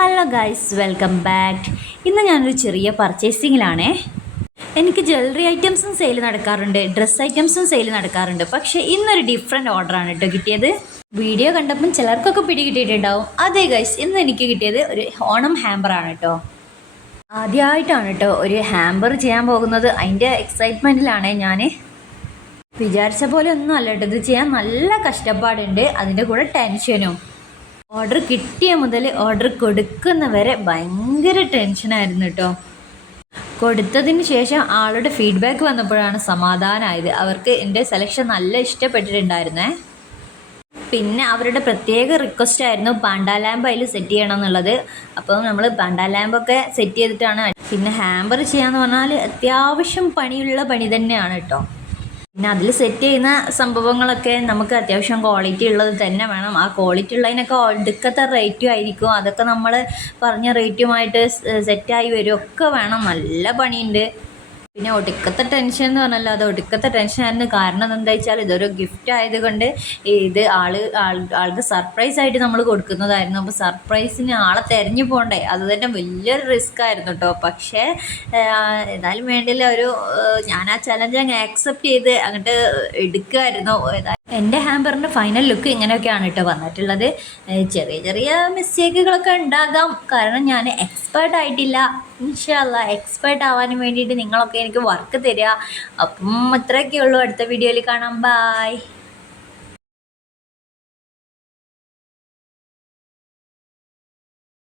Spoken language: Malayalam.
Hello guys, welcome back. ഇന്ന് ഞാനൊരു ചെറിയ പർച്ചേസിങ്ങിലാണേ. എനിക്ക് ജ്വല്ലറി ഐറ്റംസും സെയിൽ നടക്കാറുണ്ട്, ഡ്രസ്സ് ഐറ്റംസും സെയിൽ നടക്കാറുണ്ട്. പക്ഷേ ഇന്നൊരു ഡിഫറെൻറ്റ് ഓർഡറാണ് കേട്ടോ കിട്ടിയത്. വീഡിയോ കണ്ടപ്പം ചിലർക്കൊക്കെ പിടി കിട്ടിയിട്ടുണ്ടാവും. അതെ ഗൈസ്, ഇന്ന് എനിക്ക് കിട്ടിയത് ഒരു ഓണം ഹാമ്പറാണ് കേട്ടോ. ആദ്യമായിട്ടാണ് കേട്ടോ ഒരു ഹാമ്പർ ചെയ്യാൻ പോകുന്നത്. അതിൻ്റെ എക്സൈറ്റ്മെൻറ്റിലാണ് ഞാൻ. വിചാരിച്ച പോലെ ഒന്നും അല്ല കേട്ടോ, ഇത് ചെയ്യാൻ നല്ല കഷ്ടപ്പാടുണ്ട്, അതിൻ്റെ കൂടെ ടെൻഷനും. ഓർഡർ കിട്ടിയ മുതൽ ഓർഡർ കൊടുക്കുന്നവരെ ഭയങ്കര ടെൻഷനായിരുന്നു കേട്ടോ. കൊടുത്തതിന് ശേഷം ആളുടെ ഫീഡ്ബാക്ക് വന്നപ്പോഴാണ് സമാധാനമായത്. അവർക്ക് എൻ്റെ സെലക്ഷൻ നല്ല ഇഷ്ടപ്പെട്ടിട്ടുണ്ടായിരുന്നേ. പിന്നെ അവരുടെ പ്രത്യേക റിക്വസ്റ്റ് ആയിരുന്നു പാണ്ടാ ലാമ്പ് അതിൽ സെറ്റ് ചെയ്യണം എന്നുള്ളത്. അപ്പോൾ നമ്മൾ പാണ്ടാ ലാമ്പൊക്കെ സെറ്റ് ചെയ്തിട്ടാണ്. പിന്നെ ഹാമ്പർ ചെയ്യാന്ന് പറഞ്ഞാൽ അത്യാവശ്യം പണിയുള്ള പണി തന്നെയാണ് കേട്ടോ. പിന്നെ അതിൽ സെറ്റ് ചെയ്യുന്ന സംഭവങ്ങളൊക്കെ നമുക്ക് അത്യാവശ്യം ക്വാളിറ്റി ഉള്ളത് തന്നെ വേണം. ആ ക്വാളിറ്റി ഉള്ളതിനൊക്കെ ഒടുക്കത്തെ റേറ്റും ആയിരിക്കും. അതൊക്കെ നമ്മൾ പറഞ്ഞ റേറ്റുമായിട്ട് സെറ്റായി വരുമൊക്കെ വേണം. നല്ല പണിയുണ്ട്. പിന്നെ ഒടുക്കത്തെ ടെൻഷൻ എന്ന് പറഞ്ഞല്ലോ, അത് ഒടുക്കത്തെ ടെൻഷനായിരുന്നു. കാരണം എന്താ വെച്ചാൽ ഇതൊരു ഗിഫ്റ്റ് ആയതുകൊണ്ട് ഇത് ആൾക്ക് സർപ്രൈസ് ആയിട്ട് നമ്മൾ കൊടുക്കുന്നതായിരുന്നു. അപ്പോൾ സർപ്രൈസിന് ആളെ തിരഞ്ഞു പോകണ്ടേ, അത് തന്നെ വലിയൊരു റിസ്ക് ആയിരുന്നു കേട്ടോ. പക്ഷേ ഏതായാലും വേണ്ടിയില്ല, ഞാൻ ആ ചലഞ്ച് അങ്ങ് ആക്സെപ്റ്റ് ചെയ്ത് അങ്ങോട്ട് എടുക്കുമായിരുന്നു. എൻ്റെ ഹാമ്പറിൻ്റെ ഫൈനൽ ലുക്ക് ഇങ്ങനെയൊക്കെയാണ് കേട്ടോ വന്നിട്ടുള്ളത്. ചെറിയ ചെറിയ മിസ്റ്റേക്കുകളൊക്കെ ഉണ്ടാകാം, കാരണം ഞാൻ എക്സ്പേർട്ട് ആയിട്ടില്ല. ഇൻഷാ അല്ലാഹ് എക്സ്പേർട്ട് ആവാനും വേണ്ടിയിട്ട് നിങ്ങളൊക്കെ എനിക്ക് വർക്ക് തരിക. അപ്പം ഇത്രയൊക്കെ ഉള്ളൂ. അടുത്ത വീഡിയോയിൽ കാണാം. ബൈ.